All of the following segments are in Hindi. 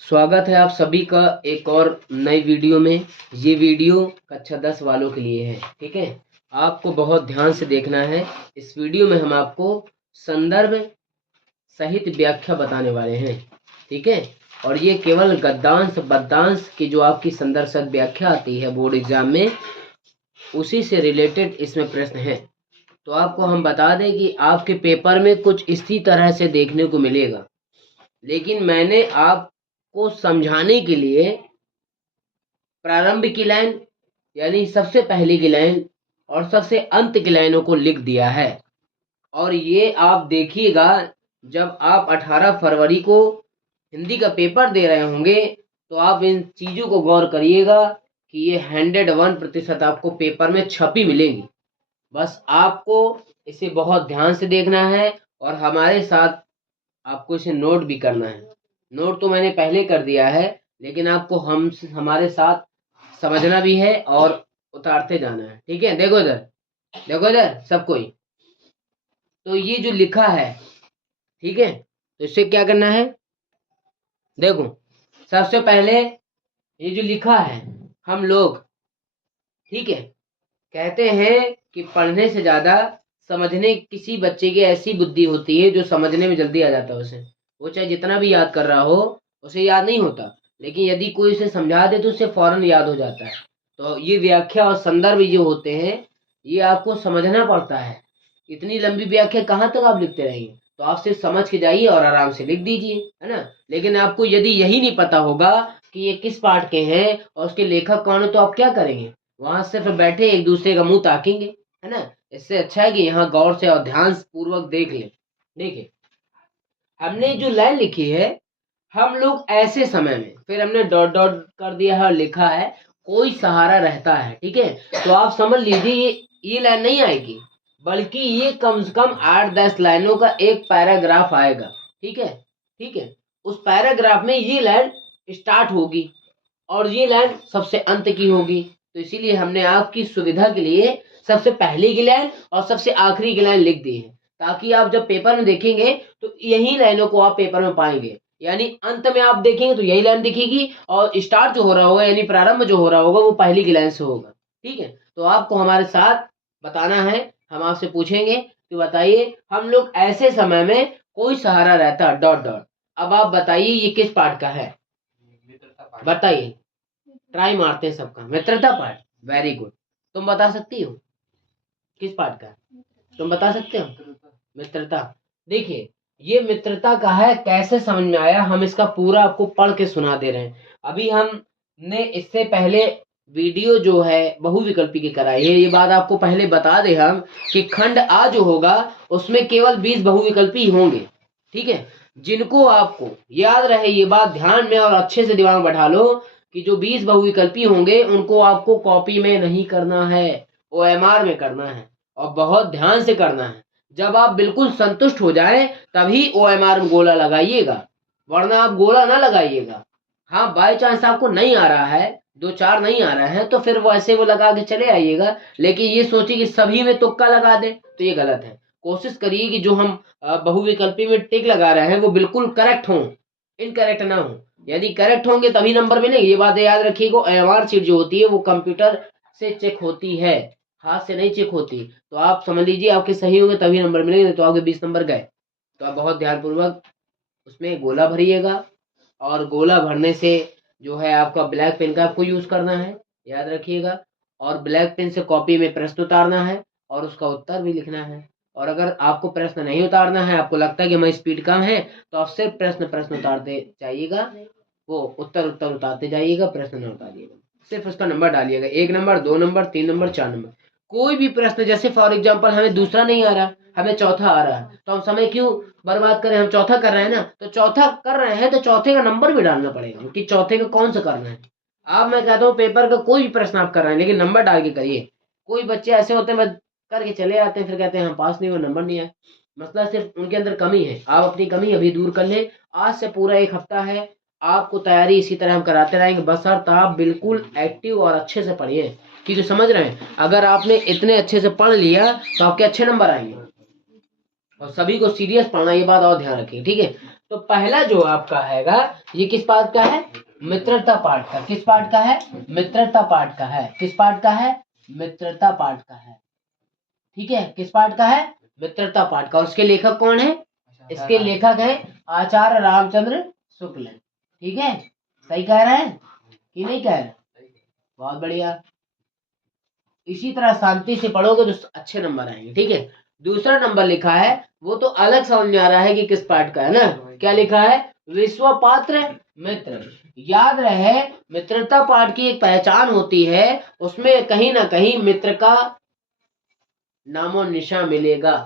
स्वागत है आप सभी का एक और नई वीडियो में। ये वीडियो कक्षा 10 वालों के लिए है, ठीक है। आपको बहुत ध्यान से देखना है। इस वीडियो में हम आपको संदर्भ सहित व्याख्या बताने वाले हैं, ठीक है। और ये केवल गद्यांश पद्यांश की जो आपकी संदर्भ सहित व्याख्या आती है बोर्ड एग्जाम में, उसी से रिलेटेड इसमें प्रश्न है। तो आपको हम बता दें कि आपके पेपर में कुछ इसी तरह से देखने को मिलेगा, लेकिन मैंने आपको समझाने के लिए प्रारंभ की लाइन यानी सबसे पहली की लाइन और सबसे अंत की लाइनों को लिख दिया है। और ये आप देखिएगा, जब आप 18 फरवरी को हिंदी का पेपर दे रहे होंगे तो आप इन चीज़ों को गौर करिएगा कि ये 101% आपको पेपर में छपी मिलेंगी। बस आपको इसे बहुत ध्यान से देखना है और हमारे साथ आपको इसे नोट भी करना है। नोट तो मैंने पहले कर दिया है, लेकिन आपको हमारे साथ समझना भी है और उतारते जाना है, ठीक है। देखो इधर, देखो इधर सब कोई। तो ये जो लिखा है, ठीक है, तो इससे क्या करना है, देखो सबसे पहले ये जो लिखा है, हम लोग, ठीक है, कहते हैं कि पढ़ने से ज्यादा समझने, किसी बच्चे की ऐसी बुद्धि होती है जो समझने में जल्दी आ जाता है उसे। वो चाहे जितना भी याद कर रहा हो, उसे याद नहीं होता, लेकिन यदि कोई उसे समझा दे तो उसे फौरन याद हो जाता है। तो ये व्याख्या और संदर्भ जो होते हैं, ये आपको समझना पड़ता है। इतनी लंबी व्याख्या कहाँ तक आप लिखते रहेंगे। तो आप सिर्फ समझ के जाइए और आराम से लिख दीजिए, है ना। लेकिन आपको यदि यही नहीं पता होगा कि ये किस पाठ के हैं और उसके लेखक कौन है, तो आप क्या करेंगे, वहां सिर्फ बैठे एक दूसरे का मुंह ताकेंगे, है ना। इससे अच्छा है कि यहाँ गौर से और ध्यान पूर्वक देख ले। देखिए, हमने जो लाइन लिखी है, हम लोग ऐसे समय में, फिर हमने डॉट डॉट कर दिया है और लिखा है कोई सहारा रहता है, ठीक है। तो आप समझ लीजिए ये लाइन नहीं आएगी, बल्कि ये कम से कम 8-10 लाइनों का एक पैराग्राफ आएगा, ठीक है, ठीक है। उस पैराग्राफ में ये लाइन स्टार्ट होगी और ये लाइन सबसे अंत की होगी। तो इसीलिए हमने आपकी सुविधा के लिए सबसे पहली की लाइन और सबसे आखिरी की लाइन लिख दी है, ताकि आप जब पेपर में देखेंगे तो यही लाइनों को आप पेपर में पाएंगे। यानी अंत में आप देखेंगे तो यही लाइन दिखेगी और स्टार्ट जो हो रहा होगा यानी प्रारंभ जो हो रहा होगा वो पहली की लाइन से होगा, ठीक है। तो आपको हमारे साथ बताना है। हम आपसे पूछेंगे कि बताइए, हम लोग ऐसे समय में कोई सहारा रहता डॉट डॉट। अब आप बताइए ये किस पाठ का है, बताइए। ट्राई मारते हैं सबका। मित्रता पाठ, वेरी गुड। तुम बता सकती हो किस पाठ का है? तुम बता सकते हो? मित्रता। देखिए, ये मित्रता का है। कैसे समझ में आया, हम इसका पूरा आपको पढ़ के सुना दे रहे हैं। अभी हमने इससे पहले वीडियो जो है बहुविकल्पी की कराई है। ये बात आपको पहले बता दे हम कि खंड आ जो होगा उसमें केवल 20 बहुविकल्पी होंगे, ठीक है। जिनको आपको याद रहे, ये बात ध्यान में और अच्छे से दिमाग में बैठा लो कि जो 20 बहुविकल्पी होंगे उनको आपको कॉपी में नहीं करना है, OMR में करना है और बहुत ध्यान से करना है। जब आप बिल्कुल संतुष्ट हो जाएं तभी OMR में गोला लगाइएगा, वरना आप गोला ना लगाइएगा। हाँ, बाय चांस आपको नहीं आ रहा है, 2-4 नहीं आ रहा है, तो फिर वो लगा के चले आइएगा। लेकिन ये सोचिए कि सभी में तुक्का लगा दे तो ये गलत है। कोशिश करिए कि जो हम बहुविकल्पी में टिक लगा रहे हैं वो बिल्कुल करेक्ट हो, इनकरेक्ट ना हो। यदि करेक्ट होंगे तभी नंबर मिलेंगे। ये बात याद रखिएगा। OMR शीट जो होती है वो कंप्यूटर से चेक होती है, हाथ से नहीं चेक होती। तो आप समझ लीजिए आपके सही होंगे तभी नंबर मिलेंगे, नहीं तो आपके 20 नंबर गए। तो आप बहुत ध्यानपूर्वक उसमें गोला भरिएगा और गोला भरने से जो है आपका ब्लैक पेन का आपको यूज करना है, याद रखिएगा। और ब्लैक पेन से कॉपी में प्रश्न उतारना है और उसका उत्तर भी लिखना है। और अगर आपको प्रश्न नहीं उतारना है, आपको लगता है कि हमारी स्पीड कम है, तो आप सिर्फ प्रश्न उतारते जाइएगा, वो उत्तर उतारते जाइएगा, प्रश्न न उतारिएगा। सिर्फ उसका नंबर डालिएगा, 1 नंबर, 2 नंबर, 3 नंबर, 4 नंबर। कोई भी प्रश्न, जैसे फॉर एग्जाम्पल हमें दूसरा नहीं आ रहा, हमें चौथा आ रहा है, तो हम समय क्यों बर्बाद करें, हम चौथा कर रहे हैं ना। तो चौथा कर रहे हैं तो चौथे का नंबर भी डालना पड़ेगा कि चौथे का कौन सा करना है। अब मैं कहता हूँ पेपर का कोई भी प्रश्न आप कर रहे हैं लेकिन नंबर डाल के करिए। कोई बच्चे ऐसे होते हैं बस करके चले आते हैं, फिर कहते हैं हम पास नहीं हुए, नंबर नहीं आया। मसला सिर्फ उनके अंदर कमी है। आप अपनी कमी अभी दूर कर लें। आज से पूरा 1 हफ्ता है, आपको तैयारी इसी तरह हम कराते रहेंगे, बस आप बिल्कुल एक्टिव और अच्छे से पढ़िए, क्योंकि समझ रहे हैं अगर आपने इतने अच्छे से पढ़ लिया तो आपके अच्छे नंबर आएंगे। और सभी को सीरियस पढ़ना, ये बात और ध्यान रखिए, ठीक है। तो पहला जो आपका हैगा ये किस पाठ का है? मित्रता पाठ का। किस पाठ का है? मित्रता पाठ का है। किस पाठ का है? मित्रता पाठ का है। ठीक है, किस पाठ का है? मित्रता पाठ का। उसके लेखक कौन है? इसके लेखक है आचार्य रामचंद्र शुक्ल। ठीक है, सही कह रहे हैं कि नहीं कह रहे? बहुत बढ़िया। इसी तरह शांति से पढ़ोगे तो अच्छे नंबर आएंगे। ठीक है, दूसरा नंबर लिखा है वो तो अलग समझ में आ रहा है कि किस पाठ का है ना। क्या लिखा है? विश्व पात्र मित्र। याद रहे, मित्रता पाठ की एक पहचान होती है, उसमें कहीं ना कहीं मित्र का नामो निशा मिलेगा।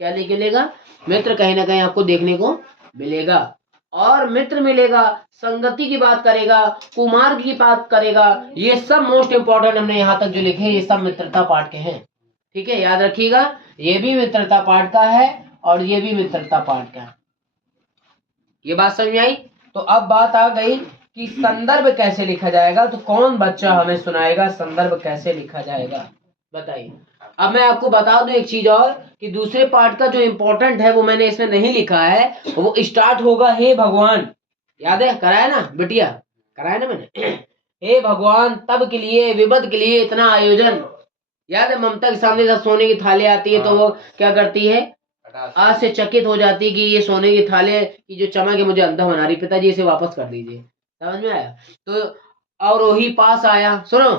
क्या मिलेगा? मित्र कहीं ना कहीं आपको देखने को मिलेगा। और मित्र मिलेगा, संगति की बात करेगा, कुमार्ग की बात करेगा। ये सब मोस्ट इंपॉर्टेंट हमने यहाँ तक जो लिखे ये सब मित्रता पाठ के हैं। ठीक है, याद रखिएगा, ये भी मित्रता पाठ का है और ये भी मित्रता पाठ का है। ये बात समझ में आई? तो अब बात आ गई कि संदर्भ कैसे लिखा जाएगा। तो कौन बच्चा हमें सुनाएगा संदर्भ कैसे लिखा जाएगा, बताइए। अब मैं आपको बता दूं एक चीज और कि दूसरे पार्ट का जो इम्पोर्टेंट है वो मैंने इसमें नहीं लिखा है। वो स्टार्ट होगा हे भगवान। याद है? कराया ना बिटिया? कराया ना मैंने? हे भगवान तब के लिए, विपद के लिए इतना आयोजन। याद है? ममता के सामने जब सोने की थाली आती है तो वो क्या करती है? आज से चकित हो जाती है कि ये सोने की थाली की जो चमक है मुझे अंधा बना रही, पिताजी इसे वापस कर दीजिए। समझ में आया? तो और वही पास आया, सुनो,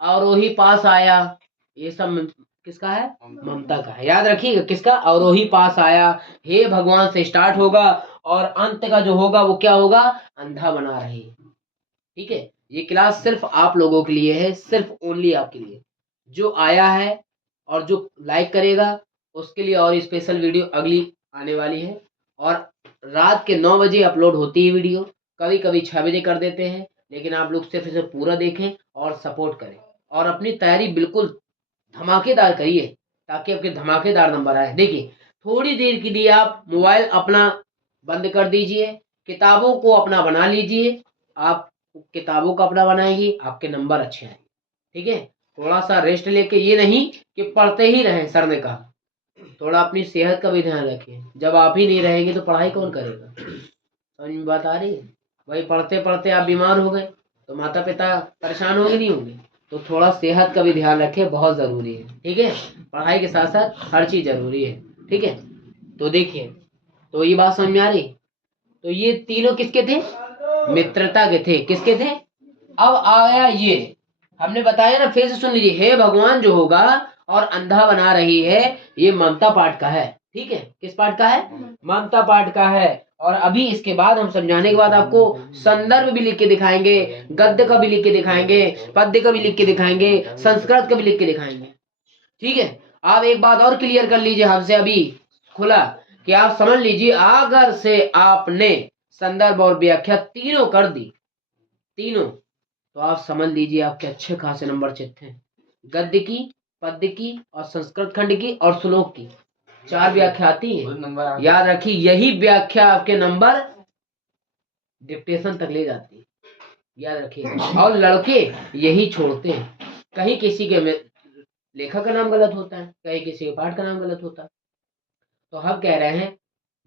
और वही पास आया, ये सब किसका है? ममता का है। याद रखिएगा किसका? और वही पास आया, हे भगवान से स्टार्ट होगा और अंत का जो होगा वो क्या होगा? अंधा बना रही। ठीक है, ये क्लास सिर्फ आप लोगों के लिए है, सिर्फ ओनली आपके लिए। जो आया है और जो लाइक करेगा उसके लिए और स्पेशल वीडियो अगली आने वाली है। और रात के 9 बजे अपलोड होती है वीडियो, कभी कभी 6 बजे कर देते हैं, लेकिन आप लोग सिर्फ इसे पूरा देखें और सपोर्ट करें और अपनी तैयारी बिल्कुल धमाकेदार करिए ताकि आपके धमाकेदार नंबर आए। देखिए, थोड़ी देर के लिए आप मोबाइल अपना बंद कर दीजिए, किताबों को अपना बना लीजिए। आप किताबों को अपना बनाएंगी, आपके नंबर अच्छे आएंगे। ठीक है, थोड़ा सा रेस्ट लेके, ये नहीं कि पढ़ते ही रहें, सर ने कहा थोड़ा अपनी सेहत का भी ध्यान रखिए। जब आप ही नहीं रहेंगे तो पढ़ाई कौन करेगा? समझ में बात आ रही है? वही पढ़ते पढ़ते आप बीमार हो गए तो माता पिता परेशान होंगे नहीं होंगे? तो थोड़ा सेहत का भी ध्यान रखें, बहुत ज़रूरी है। ठीक है, पढ़ाई के साथ साथ हर चीज़ ज़रूरी है। ठीक है, तो देखिए, तो ये बात समझ में आ रही? तो ये तीनों किसके थे? मित्रता के थे। किसके थे? अब आया ये, हमने बताया ना, फिर से सुन लीजिए, हे भगवान जो होगा और अंधा बना रही है, ये ममता पाठ का है। ठीक है, किस पाठ का है? ममता पाठ का है। और अभी इसके बाद हम समझाने के बाद आपको संदर्भ भी लिख के दिखाएंगे, गद्य का भी लिख के दिखाएंगे, पद्य का भी लिख के दिखाएंगे, संस्कृत का भी लिख के दिखाएंगे। ठीक है, आप एक बात और क्लियर कर लीजिए हमसे अभी खुला कि आप समझ लीजिए, अगर से आपने संदर्भ और व्याख्या तीनों कर दी, तीनों, तो आप समझ लीजिए आपके अच्छे खासे नंबर चित हैं। गद्य की, पद्य की और संस्कृत खंड की और श्लोक की 4 व्याख्या आती है। याद रखिए, यही व्याख्या आपके नंबर डिक्टेशन तक ले जाती है। याद रखिए, और लड़के यही छोड़ते हैं। कहीं किसी के लेखक का नाम गलत होता है, कहीं किसी के पाठ का नाम गलत होता है। तो हम कह रहे हैं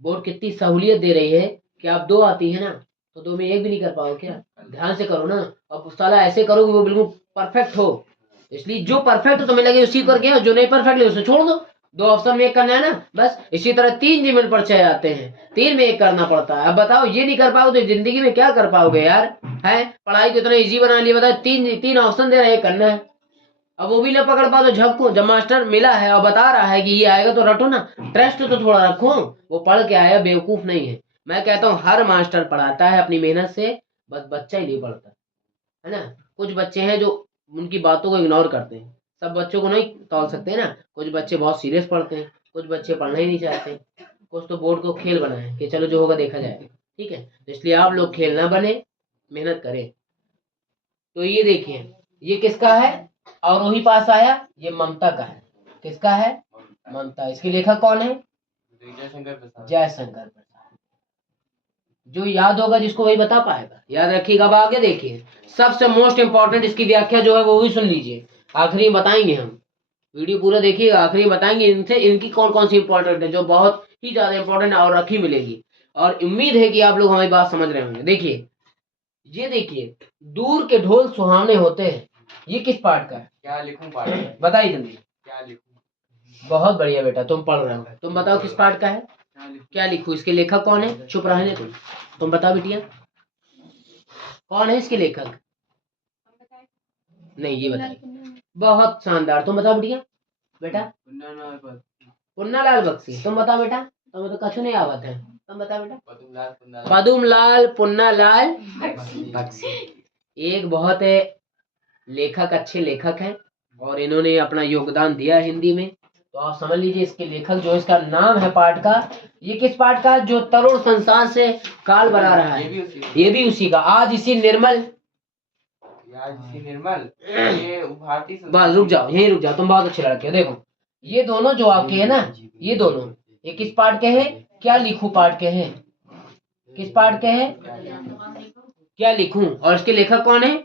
बोर्ड कितनी सहूलियत दे रही है कि आप 2 आती है ना, तो 2 में 1 भी नहीं कर पाओ क्या? ध्यान से करो ना, और साला ऐसे करो कि वो बिल्कुल परफेक्ट हो। इसलिए जो परफेक्ट तुम्हें लगे उसी करके, और जो नहीं परफेक्ट लगे उसे छोड़ दो। 2 ऑप्शन में 1 करना है ना, बस। इसी तरह 3 जीवन परिचय आते हैं, 3 में 1 करना पड़ता है। अब बताओ, ये नहीं कर पाओ तो जिंदगी में क्या कर पाओगे यार? है, पढ़ाई को इतना ईजी बना लिया, बताओ 3 ऑप्शन दे रहे हैं, करना है। अब वो भी ना पकड़ पाओ तो झपको। जब मास्टर मिला है और बता रहा है कि ये आएगा तो रटो ना, ट्रस्ट तो थोड़ा रखो। वो पढ़ के आया, बेवकूफ नहीं है। मैं कहता हूँ हर मास्टर पढ़ाता है अपनी मेहनत से, बस बच्चा ही नहीं पढ़ता है ना। कुछ बच्चे हैं जो उनकी बातों को इग्नोर करते हैं, सब बच्चों को नहीं तौल सकते ना। कुछ बच्चे बहुत सीरियस पढ़ते हैं, कुछ बच्चे पढ़ना ही नहीं चाहते। कुछ तो बोर्ड को खेल बनाए कि चलो जो होगा देखा जाएगा। ठीक है, तो इसलिए आप लोग खेल ना बने, मेहनत करें। तो ये देखिए, ये किसका है? और वही पास आया, ये ममता का है। किसका है? ममता। इसके लेखक कौन है? जयशंकर प्रसाद। जो याद होगा जिसको वही बता पाएगा। याद रखिएगा। अब आगे देखिए, सबसे मोस्ट इंपॉर्टेंट इसकी व्याख्या जो है वो भी सुन लीजिए, आखिरी में बताएंगे हम। वीडियो पूरा देखिएगा, आखिरी में बताएंगे इनसे इनकी कौन कौन सी इंपॉर्टेंट है, जो बहुत ही ज्यादा इंपॉर्टेंट और रखी मिलेगी। और उम्मीद है कि आप लोग हमारी बात समझ रहे होंगे। देखिए, ये देखिए, दूर के ढोल सुहावने होते हैं, ये किस पाठ का है? क्या लिखूं पाठ? बताइए जल्दी। क्या लिखूं? बहुत बढ़िया बेटा, तुम पढ़ रहे हो। तुम बताओ किस पाठ का है? क्या लिखूं? इसके लेखक कौन है? चुप रहने तुम। तुम बताओ बिटिया, कौन है इसके लेखक? नहीं, ये बताइए। बहुत शानदार। तुम बताओ बिटिया। बेटा पुन्नालाल बख्शी। तुम बताओ बेटा। तुम्हें तो कछु नहीं आवत है। तुम बताओ बेटा। पदुमलाल पुन्नालाल बख्शी। एक बहुत लेखक, अच्छे लेखक हैं और इन्होंने अपना योगदान दिया है हिंदी में। तो आप समझ लीजिए, इसके लेखक जो इसका नाम है पाठ का, ये किस पाठ का? जो तरुण संसार से काल बना रहा है, ये भी उसी का। आज इसी निर्मल, ये भारतीय। बस रुक जाओ, यहीं रुक जाओ, तुम बहुत अच्छे लड़के हो। देखो, ये दोनों जो आपके हैं ना, ये दोनों, ये किस पाठ के हैं? क्या लिखूं पाठ के हैं। किस पाठ के हैं? क्या लिखूं। और इसके लेखक कौन है?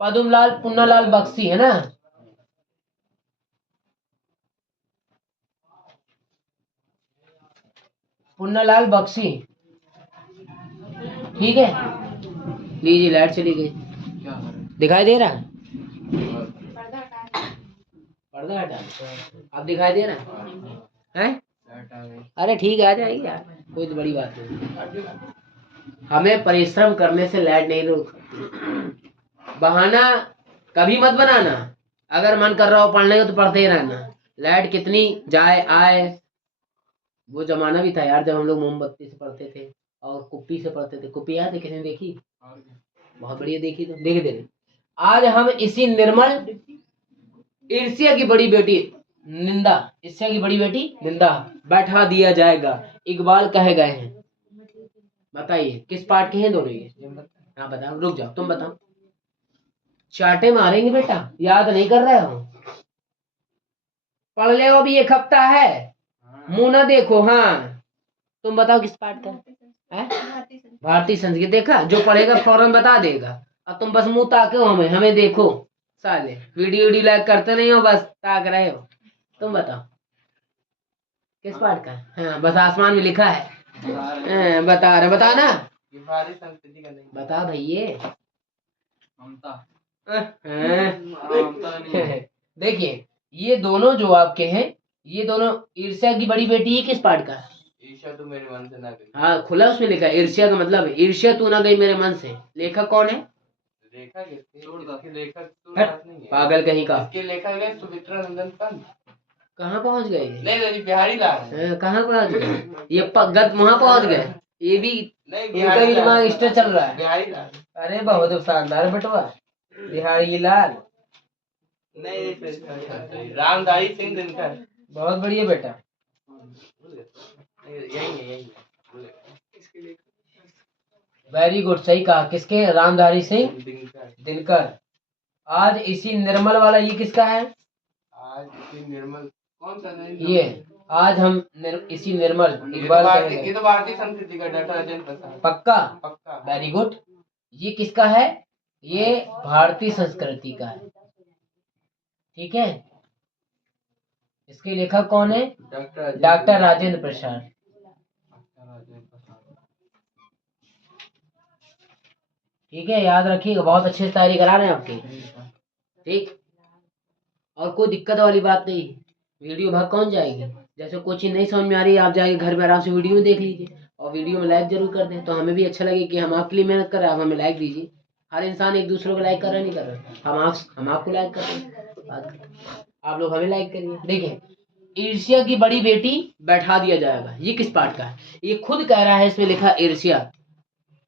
पदुमलाल पुन्नालाल बख्शी, है ना। पुन्नालाल बख्शी, ठीक है। लीजिए, लाइट चली गई। दिखाई दे रहा है? पर्दा हटा, अब दिखाई दे रहा है? अरे ठीक है, आ जाएगी यार, कोई तो बड़ी बात नहीं। हमें परिश्रम करने से लाइट नहीं रुक। बहाना कभी मत बनाना। अगर मन कर रहा हो पढ़ने का तो पढ़ते ही रहना। लाइट कितनी जाए आए, वो जमाना भी था यार जब हम लोग मोमबत्ती से पढ़ते थे और कुप्पी से पढ़ते थे। कुप्पी याद है? किसी ने देखी? बहुत बढ़िया देखी। तो देख दे। आज हम इसी निर्मल ईर्ष्या की बड़ी बेटी निंदा, ईर्ष्या की बड़ी बेटी निंदा बैठा दिया जाएगा, इकबाल कहे गए हैं। बताइए किस पाठ के हैं दोनों ये? हाँ बताओ, रुक जाओ, तुम बताओ। चाटे मारेंगे बेटा, याद नहीं कर रहे हो? पढ़ ले, अभी एक हफ्ता है, मुंह ना देखो। हाँ, तुम बताओ किस पाठ का है? भारतीय संस्कृत। देखा, जो पढ़ेगा फौरन बता देगा। अब तुम बस मुंह ताको, हमें देखो। साले वीडियो लाइक करते नहीं हो, बस ताक रहे हो। तुम बताओ किस पाठ का? हाँ, बस आसमान में लिखा है। बता रहे, बता ना। बता भैया। देखिए, ये दोनों जो आपके हैं, ये दोनों, ईर्ष्या की बड़ी बेटी है किस पाठ का? ईर्ष्या तू मेरे मन से ना गई। हाँ, खुला उसमें लिखा है। ईर्ष्या का मतलब है ईर्ष्या तू ना गई मेरे मन से। लेखक कौन है? पागल कहीं का। इसके लेखक है सुमित्रा नंदन पंत। कहाँ पहुँच गए? नहीं, बिहारी लाल। कहाँ पहुँच गए? ये गद वहाँ पहुँच गए। ये भी इनका भी दिमाग इस चल रहा है। बिहारी लाल। अरे बहुत शानदार बेटवा, बिहारी लाल। नहीं, रामधारी सिंह दिनकर। बहुत बढ़िया बेटा, यही वेरी गुड, सही कहा। किसके? रामधारी सिंह दिनकर। आज इसी निर्मल वाला, ये किसका है? आज इसी निर्मल, कौन सा? ये आज हम इसी निर्मल, इकबाल कहेंगे। ये तो भारतीय संस्कृति का डॉक्टर राजेंद्र प्रसाद। पक्का? पक्का, वेरी गुड। ये किसका है? ये भारतीय संस्कृति का है, ठीक है। इसके लेखक कौन है? डॉक्टर राजेंद्र प्रसाद। ठीक है, याद रखिएगा, बहुत अच्छे से तैयारी करा रहे हैं आपकी, ठीक। और कोई दिक्कत वाली बात नहीं। वीडियो भाग कौन जाएगी? जैसे कोई चीज नहीं समझ में आ रही है, आप जाके घर में आराम से वीडियो में देख लीजिए और वीडियो में लाइक जरूर कर दें, तो हमें भी अच्छा लगे कि हम आपके लिए मेहनत कर रहे हैं। आप हमें लाइक दीजिए। हर इंसान एक दूसरे को लाइक कर रहा नहीं कर रहा, हम आपको लाइक कर रहे हैं, आप लोग हमें लाइक करिए। देखिए, ईर्ष्या की बड़ी बेटी बैठा दिया जाएगा, ये किस पाठ का है? ये खुद कह रहा है, इसमें लिखा ईर्ष्या।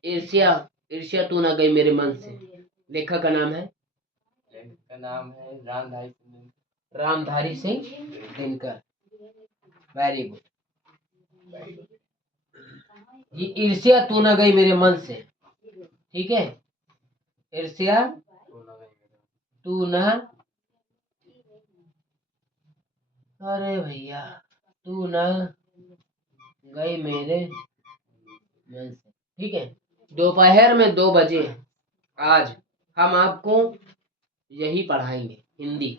ईर्ष्या, ईर्ष्या तू ना गई मेरे मन से। लेखक का नाम है रामधारी सिंह दिनकर। Very good. ये ईर्ष्या तू ना गई मेरे मन से, ठीक है। ईर्ष्या तू ना, अरे भैया, तू ना गई मेरे मन से, ठीक है। दोपहर में 2 बजे आज हम आपको यही पढ़ाएंगे, हिंदी,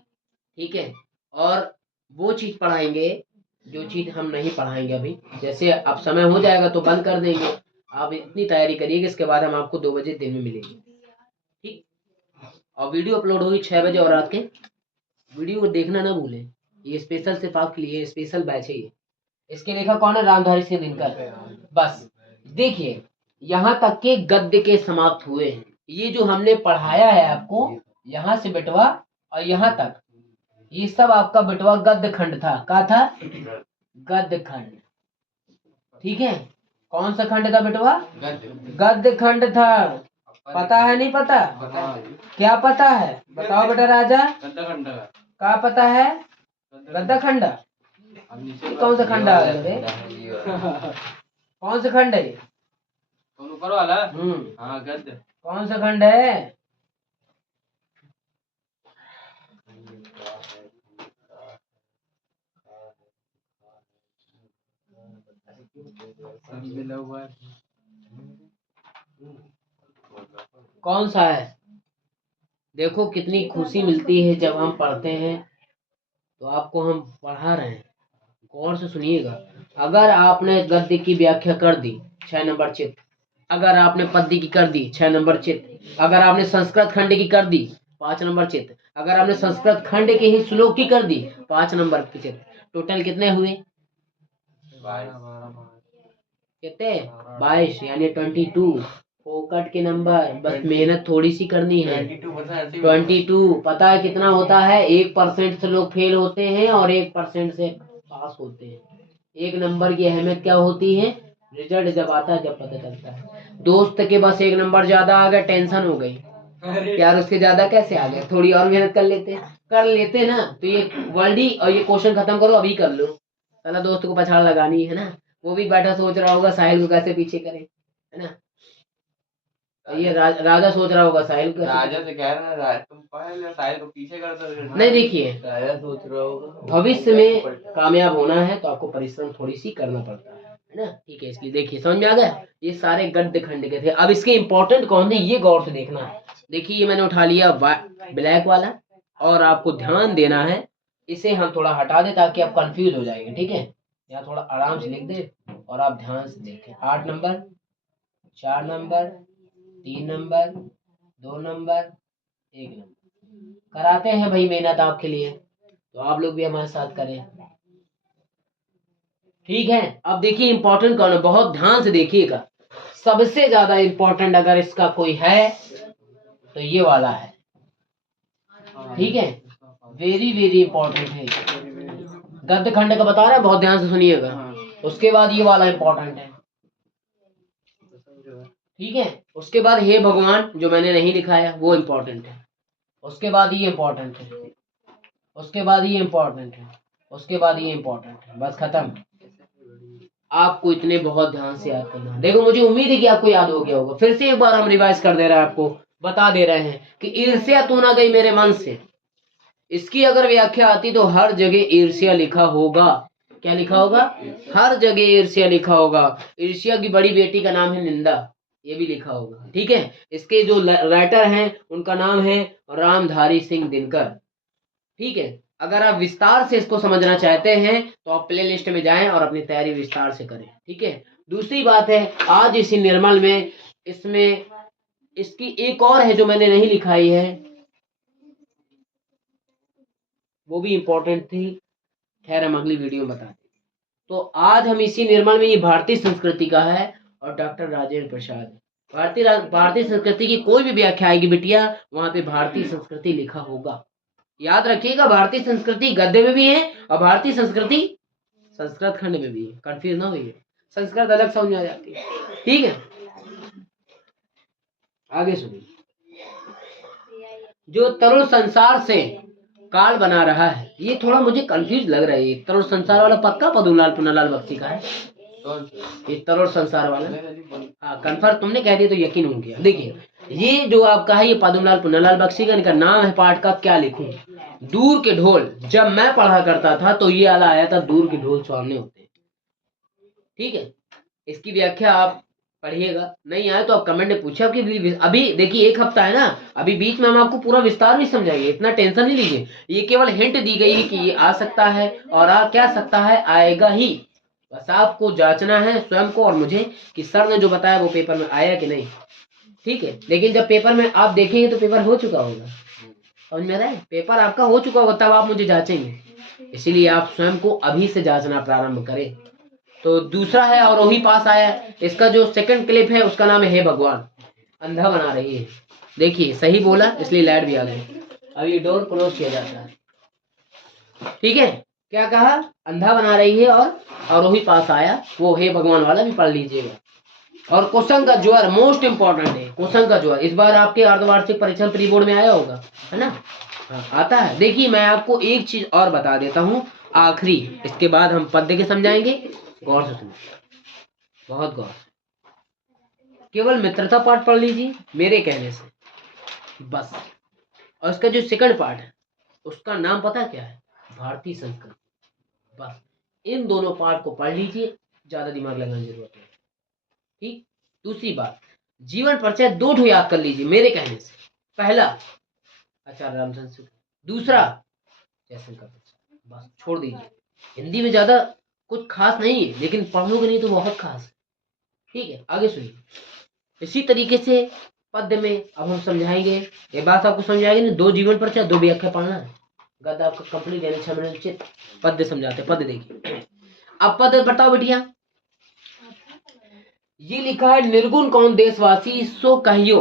ठीक है। और वो चीज पढ़ाएंगे जो चीज हम नहीं पढ़ाएंगे अभी। जैसे अब समय हो जाएगा तो बंद कर देंगे, आप इतनी तैयारी करिए कि इसके बाद हम आपको 2 बजे दिन में मिलेंगे, ठीक। और वीडियो अपलोड होगी 6 बजे और रात के। वीडियो को देखना ना भूलें, ये स्पेशल सिर्फ आपके लिए स्पेशल बैच है ये। इसके लेखक कौन है? रामधारी सिंह दिनकर। बस देखिए यहाँ तक के गद्य के समाप्त हुए हैं। ये जो हमने पढ़ाया है आपको, यहाँ से बेटवा और यहाँ तक, ये सब आपका बेटवा गद्य खंड था। क्या था? गद्य खंड, ठीक है। कौन सा खंड था बेटवा? गद्य खंड था। पता है नहीं पता? क्या पता है बताओ बेटा राजा? क्या पता है? गद्य खंड। कौन सा खंड है? कौन सा खंड है? ऊपर वाला। हाँ गद्य। कौन सा खंड है? कौन सा है? देखो कितनी खुशी मिलती है जब हम पढ़ते हैं, तो आपको हम पढ़ा रहे हैं, गौर से सुनिएगा। अगर आपने गद्य की व्याख्या कर दी 6 नंबर चित्त, अगर आपने पद्य की कर दी 6 नंबर चित्त, अगर आपने संस्कृत खंड की कर दी 5 नंबर चित्त, अगर आपने संस्कृत खंड के ही श्लोक की कर दी 5 नंबर की चित्त, टोटल कितने हुए? कितने? 22 यानी 22 फोकट के नंबर। बस मेहनत थोड़ी सी करनी है। 22 पता है कितना होता है? 1% से लोग फेल होते हैं और 1% से पास होते हैं। 1 नंबर की अहमियत क्या होती है? रिजल्ट जब आता है जब पता चलता है। दोस्त के बस 1 नंबर ज्यादा आ गया, टेंशन हो गई यार, उसके ज्यादा कैसे आ गया, थोड़ी और मेहनत कर लेते ना, तो ये वर्ल्ड ही और ये क्वेश्चन खत्म करो अभी कर लो। साला दोस्त को पछाड़ लगानी है ना, वो भी बैठा सोच रहा होगा साहिल को कैसे पीछे करे, है ना। ये राजा सोच रहा होगा साहिल को, राजा से कह रहा है तुम पहले साहिल को पीछे कर दो। नहीं देखिए, राजा सोच रहा होगा भविष्य में कामयाब होना है तो आपको परिश्रम थोड़ी सी करना पड़ता है ना, ठीक है। इसलिए देखिए समझ में आ गया, ये सारे गद्य खंड के थे। अब इसके इंपॉर्टेंट कौन है ये गौर से देखना है। देखिए ये मैंने उठा लिया ब्लैक वाला, और आपको ध्यान देना है, इसे हम थोड़ा हटा दे ताकि आप कंफ्यूज हो जाएंगे, ठीक है। यहाँ थोड़ा आराम से लिख दे और आप ध्यान से देखें। 8 number, 4 number, 3 number, 2 number, 1 number. कराते हैं भाई मेहनत आपके लिए, तो आप लोग भी हमारे साथ करें, ठीक है। अब देखिए इंपॉर्टेंट कौन है, बहुत ध्यान से देखिएगा। सबसे ज्यादा इंपॉर्टेंट अगर इसका कोई है तो ये वाला है, ठीक है। वेरी वेरी इंपॉर्टेंट है, गद्य खंड का बता रहा है, बहुत ध्यान से सुनिएगा। उसके बाद ये वाला इंपॉर्टेंट है, ठीक है। उसके बाद हे भगवान जो मैंने नहीं लिखा है वो इंपॉर्टेंट है। उसके बाद ये इंपॉर्टेंट है, उसके बाद ये इंपॉर्टेंट है, उसके बाद ये इंपॉर्टेंट है, बस खत्म। आपको इतने बहुत ध्यान से याद करना। देखो मुझे उम्मीद है कि आपको याद हो गया होगा। फिर से एक बार हम रिवाइज कर दे रहे हैं, आपको बता दे रहे हैं कि ईर्ष्या तू ना गई मेरे मन से, इसकी अगर व्याख्या आती तो हर जगह ईर्ष्या लिखा होगा। क्या लिखा होगा? हर जगह ईर्ष्या लिखा होगा। ईर्ष्या की बड़ी बेटी का नाम है निंदा, ये भी लिखा होगा, ठीक है। इसके जो राइटर हैं उनका नाम है रामधारी सिंह दिनकर, ठीक है। अगर आप विस्तार से इसको समझना चाहते हैं तो आप प्ले लिस्ट में जाएं और अपनी तैयारी विस्तार से करें, ठीक है। दूसरी बात है, आज इसी निर्मल में इसमें इसकी एक और है जो मैंने नहीं लिखाई है, वो भी इंपॉर्टेंट थी, खैर हम अगली वीडियो में बता देंगे। तो आज हम इसी निर्मल में, ये भारतीय संस्कृति का है और डॉक्टर राजेंद्र प्रसाद। भारतीय संस्कृति की कोई भी व्याख्या आएगी बिटिया, वहां पे भारतीय संस्कृति लिखा होगा। याद रखिएगा, भारतीय संस्कृति गद्य में भी है और भारतीय संस्कृति संस्कृत खंड में भी है, कंफ्यूज ना होइए, संस्कृत अलग समझ में आ जाती है, ठीक है। आगे सुनिए, जो तरुण संसार से काल बना रहा है, ये थोड़ा मुझे कंफ्यूज लग रहा है। ये तरुण संसार वाला पक्का पदूलाल पुन्नालाल बख्शी का है, ये तरुण संसार वाला, हाँ कन्फर्म तुमने कह दिया तो यकीन हो गया। देखिए ये जो आपका है ये पद्मलाल पुन्नालाल बख्शी का, इनका नाम है पाठ का, क्या लिखूं? दूर के ढोल। जब मैं पढ़ा करता था तो ये वाला आया था, दूर के ढोल सामने होते हैं, ठीक है। इसकी व्याख्या आप पढ़िएगा, नहीं आए तो आप कमेंट में पूछे। अभी देखिए 1 हफ्ता है ना, अभी बीच में हम आपको पूरा विस्तार नहीं समझाएंगे, इतना टेंशन नहीं लीजिए। ये केवल हिंट दी गई है कि ये आ सकता है और आ क्या सकता है, आएगा ही, बस आपको जांचना है स्वयं को और मुझे कि सर ने जो बताया वो पेपर में आया कि नहीं, ठीक है। लेकिन जब पेपर में आप देखेंगे तो पेपर हो चुका होगा, समझ में रहा है, पेपर आपका हो चुका होगा, तब आप मुझे जांचेंगे। इसीलिए आप स्वयं को अभी से जांचना प्रारंभ करें। तो दूसरा है अवरोही पास आया। इसका जो सेकंड क्लिप है उसका नाम है हे भगवान, अंधा बना रही है। देखिए सही बोला इसलिए लाइट भी आ गई। अब ये डोर क्लोज किया जाता है, ठीक है। क्या कहा, अंधा बना रही है और अवरोही पास आया, वो हे भगवान वाला भी पढ़ लीजिएगा। और क्वेश्चन का ज्वार मोस्ट इंपॉर्टेंट है, क्वेश्चन का ज्वार इस बार आपके अर्धवार्षिक परीक्षा प्री बोर्ड में आया होगा, है ना। हाँ, आता है। देखिए मैं आपको एक चीज और बता देता हूँ आखिरी, इसके बाद हम पद्य के समझाएंगे। गौर से सुनो, बहुत गौर से, केवल मित्रता पाठ पढ़ लीजिए मेरे कहने से बस। और उसका जो सेकंड पार्ट है उसका नाम पता क्या है, भारतीय संस्कृति। बस इन दोनों पार्ट को पढ़ लीजिए, ज्यादा दिमाग लगाने की जरूरत नहीं, ठीक। दूसरी बात, जीवन परिचय 2 ठो याद कर लीजिए मेरे कहने से। पहला आचार्य रामचंद्र, दूसरा जयशंकर प्रसाद। बस छोड़ दीजिए, हिंदी में ज्यादा कुछ खास नहीं है, लेकिन पढ़ोगे नहीं तो बहुत खास है, ठीक है। आगे सुनिए। इसी तरीके से पद्य में अब हम समझाएंगे, ये बात आपको समझाएंगे नहीं, 2 जीवन परिचय 2 व्याख्या पढ़ना है, गद आपका कंप्लीट यानी 6 मिनट चित पद्य समझाते। पद्य देखिए, अब पद्य बताओ बेटिया। ये लिखा है, निर्गुण कौन देशवासी सो कहियो।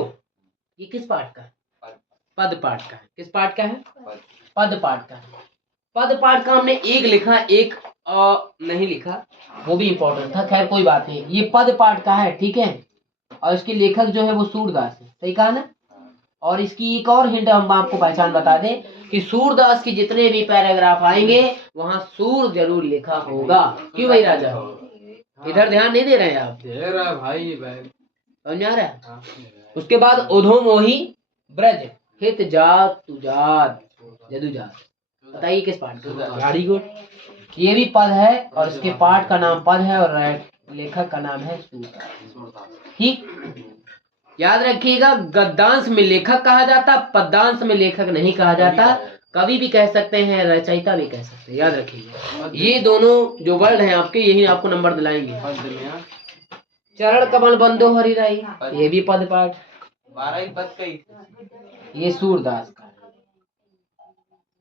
ये किस पाठ का है, पद पाठ का है। किस पाठ का है, पद पाठ का है। पद पाठ का हमने एक लिखा, एक नहीं लिखा, वो भी इंपॉर्टेंट था, खैर कोई बात नहीं। ये पद पाठ का है, ठीक है। और इसके लेखक जो है वो सूरदास है, सही कहा ना। और इसकी एक और हिंट हम आपको पहचान बता दें कि सूरदास के जितने भी पैराग्राफ आएंगे वहां सूर जरूर लिखा होगा। क्यों भाई राजा, इधर ध्यान नहीं दे रहे हैं आप, दे रहा है भाई समझ आ रहा है। उसके बाद उधो मोही ब्रज हित जात तु जात जदु जात। बताइए किस पाठ का, वेरी गुड। ये भी पद है और इसके पाठ का नाम पद है और लेखक का नाम है सूरदास, ठीक। याद रखिएगा, गद्यांश में लेखक कहा जाता, पद्यांश में लेखक नहीं कहा जाता। कवि भी कह सकते हैं, रचयिता भी कह सकते हैं, याद रखिएगा। ये दोनों जो वर्ड हैं आपके, यही आपको नंबर दिलाएंगे। चरण कमल बंदो हरिराई, ये भी पद पाठ, 12 पद का ही। ये सूरदास का।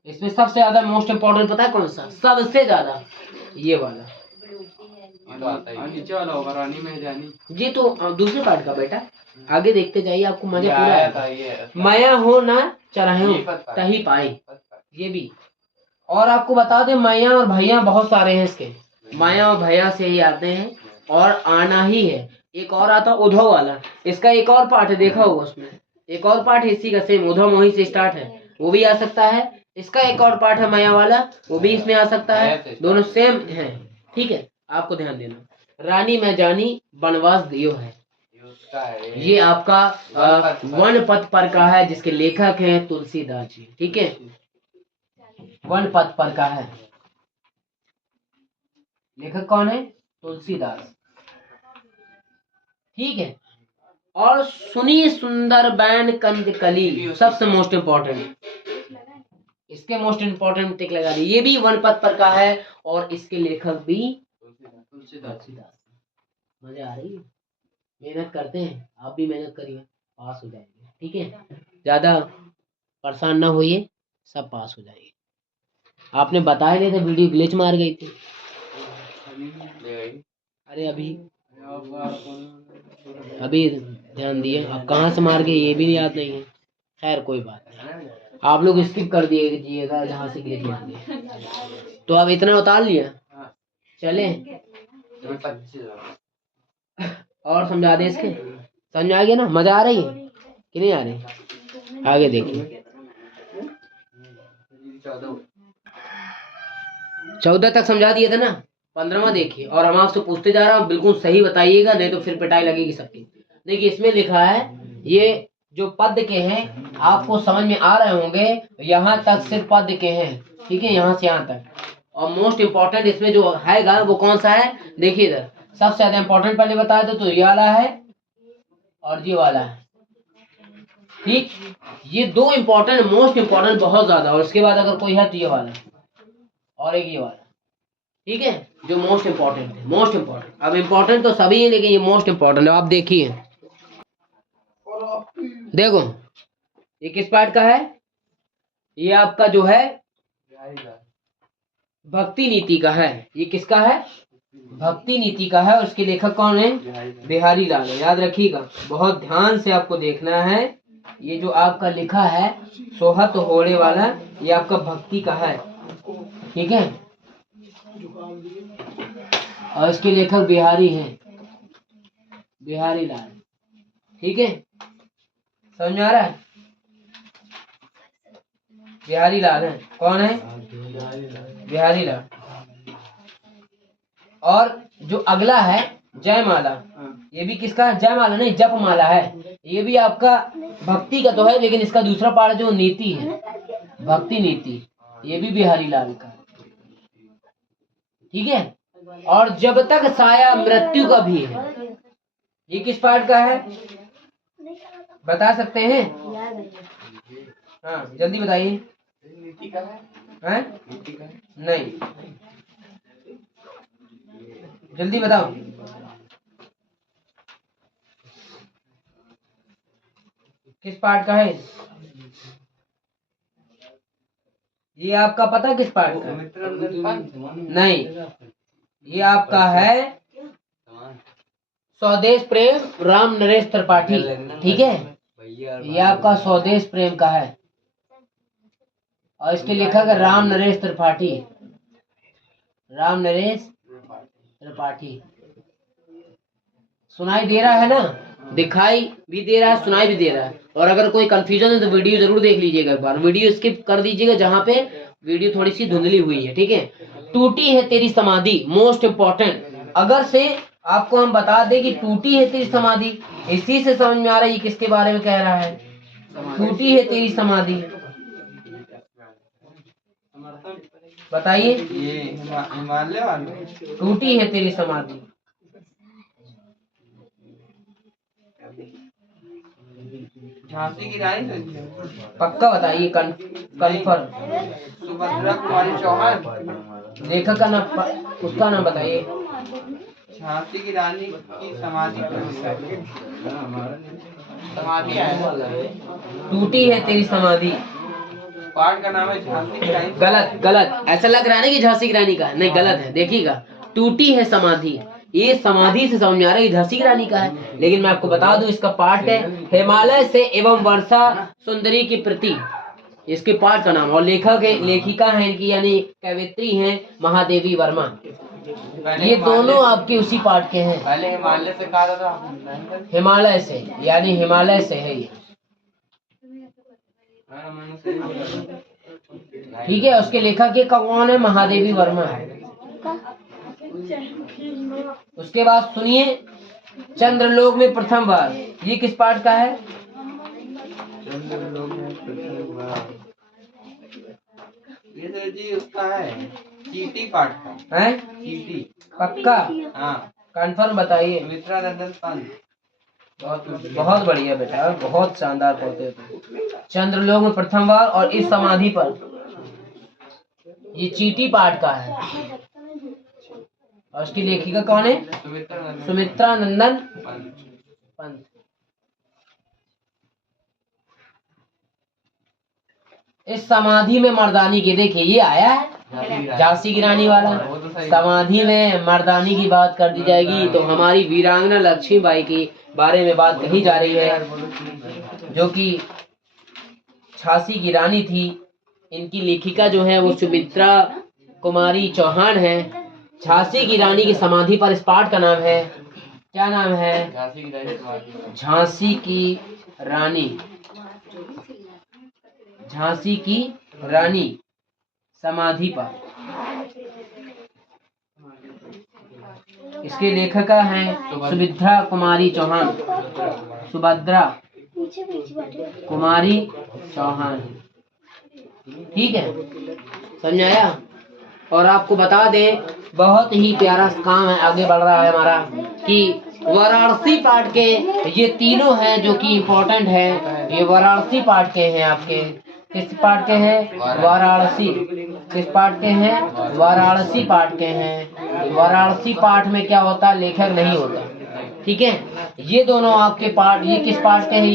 इसमें सबसे ज्यादा मोस्ट इंपोर्टेंट पता है कौन सा, सबसे ज्यादा ये वाला, नीचे वाला होगा रानी में जानी। ये तो दूसरे पार्ट का बेटा, आगे देखते जाइए आपको मजा पूरा आएगा। माया हो ना चराहे तही पाई, ये भी। और आपको बता दें माया और भैया बहुत सारे हैं इसके, माया और भैया से ही आते हैं और आना ही है। एक और आता उद्धव वाला, इसका एक और पार्ट है, देखा होगा उसमें एक और पार्ट है इसी का, सेम उद्धव मोही से स्टार्ट है, वो भी आ सकता है। इसका एक और पार्ट है माया वाला, वो भी इसमें आ सकता है, दोनों सेम है, ठीक है। आपको ध्यान देना। रानी मैं जानी वनवास दियो है, ये आपका वन पथ पर का है, जिसके लेखक हैं तुलसीदास जी, ठीक है। वन पथ पर का है, लेखक कौन है, तुलसीदास, ठीक है। और सुनी सुंदर बैन कंद कली, सबसे मोस्ट इंपॉर्टेंट, इसके मोस्ट इंपॉर्टेंट टिक लगा दी। ये भी वन पथ पर का है और इसके लेखक भी तुलसीदास। मजा आ रही है, मेहनत करते हैं, आप भी मेहनत करिए, पास हो जाएंगे, ठीक है। ज्यादा परेशान ना होइए, सब पास हो जाएंगे। आपने बताया नहीं था, वीडियो ग्लिच मार गई थी। अरे अभी ध्यान दिए, अब कहाँ से मार गए ये भी याद नहीं है, खैर कोई बात नहीं, आप लोग स्किप कर दीजिएगा जहाँ से ग्लिच मार गए। तो अब इतना उतार लिया, चले और समझा दे इसके, समझ आ गया ना, मजा आ रही है कि नहीं आ रही। आगे देखिए, 14 तक समझा दिया था ना, 15वां देखिए। और हम आपसे पूछते जा रहा हूँ, बिल्कुल सही बताइएगा, नहीं तो फिर पिटाई लगेगी सबकी। देखिए इसमें लिखा है, ये जो पद के हैं आपको समझ में आ रहे होंगे, यहाँ तक सिर्फ पद के हैं, ठीक है, यहाँ से यहाँ तक। और मोस्ट इंपॉर्टेंट इसमें जो है वो कौन सा है, देखिए इधर सबसे ज्यादा इंपॉर्टेंट पहले बताया था, तो ये वाला है और ये वाला है, ठीक। ये 2 इंपॉर्टेंट, मोस्ट इंपॉर्टेंट बहुत ज्यादा। और उसके बाद अगर कोई है तो ये वाला और एक ये वाला, ठीक है, जो मोस्ट इम्पोर्टेंट है, मोस्ट इम्पोर्टेंट। अब इम्पोर्टेंट तो सभी है लेकिन ये मोस्ट इम्पोर्टेंट है। आप देखिए, देखो ये किस पार्ट का है? ये आपका जो है भक्ति नीति का है। ये किसका है? भक्ति नीति का है। और उसके लेखक कौन है? बिहारी लाल है। याद रखिएगा, बहुत ध्यान से आपको देखना है। ये जो आपका लिखा है सोहत होड़े वाला, ये आपका भक्ति का है, ठीक है। और इसके लेखक बिहारी हैं, बिहारी लाल, ठीक है। समझ में आ रहा है? बिहारी लाल है। कौन है? बिहारी लाल। और जो अगला है जयमाला, ये भी किसका? जयमाला नहीं, जपमाला है। ये भी आपका भक्ति का तो है, लेकिन इसका दूसरा पार्ट जो नीति है, भक्ति नीति, ये भी बिहारी लाल का, ठीक है। और जब तक साया मृत्यु का भी है, ये किस पार्ट का है? बता सकते हैं? हाँ जल्दी बताइए। नीति का है? नीति का है? नहीं, जल्दी बताओ। किस पार्ट का है? ये आपका पता किस पार्ट का है? नहीं, ये आपका है स्वदेश प्रेम, राम नरेश त्रिपाठी, ठीक है। ये आपका स्वदेश प्रेम का है और इसके लेखक राम नरेश त्रिपाठी, राम नरेश त्रिपाठी। सुनाई दे रहा है ना? दिखाई भी दे रहा है, सुनाई भी दे रहा है। और अगर कोई कंफ्यूजन है तो वीडियो जरूर देख लीजिएगा एक बार, वीडियो स्किप कर दीजिएगा जहां पे वीडियो थोड़ी सी धुंधली हुई है, ठीक है। टूटी है तेरी समाधि, मोस्ट इम्पोर्टेंट। अगर से आपको हम बता दें कि टूटी है तेरी समाधि, इसी से समझ में आ रहा है ये किसके बारे में कह रहा है। टूटी है तेरी समाधि, बताइए। ये हिमालय वाले? टूटी है तेरी समाधि, झांसी की रानी तो पक्का बताइए, कन्फर्म। सुभद्रा कुमारी चौहान? लेखक का नाम, उसका नाम बताइए। झांसी की रानी की समाधि समाधि है। टूटी है तेरी समाधि, पार्ट का नाम है झांसी की रानी। गलत गलत, ऐसा लग रहा है ना कि झांसी की रानी का, नहीं गलत है। देखिएगा, टूटी है समाधि, ये समाधि से समझ में आ रहा है कि झांसी की रानी का है, लेकिन मैं आपको बता दूं इसका पार्ट है हिमालय से एवं वर्षा सुंदरी की प्रति, इसके पार्ट का नाम। और लेखक है, लेखिका है इनकी यानी कवयित्री हैं महादेवी वर्मा। ये दोनों आपके उसी पार्ट के हैं। पहले हिमालय से कहा था, हिमालय से यानी हिमालय से है ये, ठीक है। उसके लेखक के कौन है? महादेवी वर्मा है। उसके बाद सुनिए, चंद्रलोक में प्रथम बार, ये किस पार्ट का है? चंद्रलोक में प्रथम बार, ये तो जी उसका है, चीटी पार्ट का है। चीटी पक्का? हाँ कंफर्म बताइए। मित्रा नंदन पंत। बहुत बढ़िया बेटा, बहुत शानदार पढ़ते थे। चंद्रलोक में प्रथम बार, और इस समाधि पर, ये चीटी पाठ का है। और उसकी लेखिका कौन है? सुमित्रा नंदन पंत। इस समाधि में मर्दानी की, देखिए ये आया है झांसी की रानी वाला, समाधि में मर्दानी की बात कर दी जाएगी तो हमारी वीरांगना लक्ष्मीबाई की बारे में बात कही जा रही है, जो कि झांसी की रानी थी। इनकी लेखिका जो है वो सुमित्रा कुमारी चौहान है। झांसी की रानी की समाधि पर इस पाठ का नाम है, क्या नाम है? झांसी की रानी, झांसी की रानी समाधि पर। इसके लेखिका हैं सुभद्रा कुमारी चौहान, सुभद्रा कुमारी चौहान, ठीक है, समझ आया। और आपको बता दें, बहुत ही प्यारा काम है, आगे बढ़ रहा है हमारा, कि वाराणसी पाठ के ये तीनों हैं जो कि इम्पोर्टेंट है। ये वाराणसी पाठ के हैं आपके, किस पाठ के हैं? वाराणसी। किस पाठ के हैं? वाराणसी पाठ के हैं। वाराणसी पाठ में क्या होता है? लेखक नहीं होता। ठीक है, ये दोनों आपके पाठ, ये किस पाठ के हैं?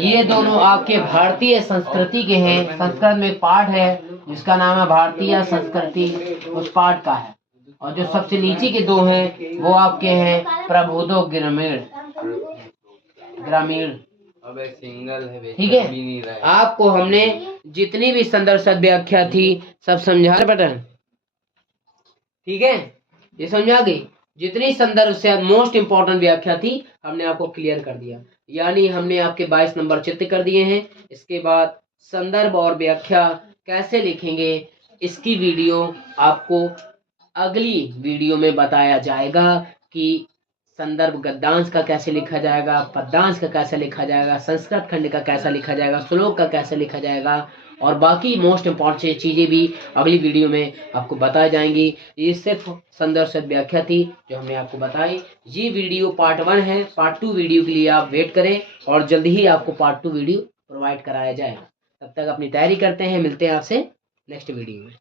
ये दोनों आपके भारतीय संस्कृति के हैं। संस्कृत में एक पाठ है जिसका नाम है भारतीय संस्कृति, उस पाठ का है। और जो सबसे नीचे के दो हैं वो आपके हैं प्रबोधो ग्रामीण। अब एक सिंगल है, ठीक है, आपको हमने जितनी भी संदर्भ शब्द व्याख्या थी सब समझा बेटा। ठीक है, ये समझा गई। जितनी संदर्भ से मोस्ट इंपॉर्टेंट व्याख्या थी हमने आपको क्लियर कर दिया। यानी हमने आपके 22 नंबर चित्र कर दिए हैं। इसके बाद संदर्भ और व्याख्या कैसे लिखेंगे इसकी वीडियो आपको अगली वीडियो में बताया जाएगा कि संदर्भ गद्यांश का कैसे लिखा जाएगा, पद्यांश का कैसे लिखा जाएगा, संस्कृत खंड का कैसा लिखा जाएगा, श्लोक का कैसे लिखा जाएगा और बाकी मोस्ट इम्पॉर्टेंट चीज़ें भी अगली वीडियो में आपको बताई जाएंगी। ये सिर्फ संदर्भ शब्द व्याख्या थी जो हमने आपको बताई। ये वीडियो पार्ट 1 है। पार्ट 2 वीडियो के लिए आप वेट करें और जल्दी ही आपको पार्ट 2 वीडियो प्रोवाइड कराया जाएगा। तब तक अपनी तैयारी करते हैं, मिलते हैं आपसे नेक्स्ट वीडियो में।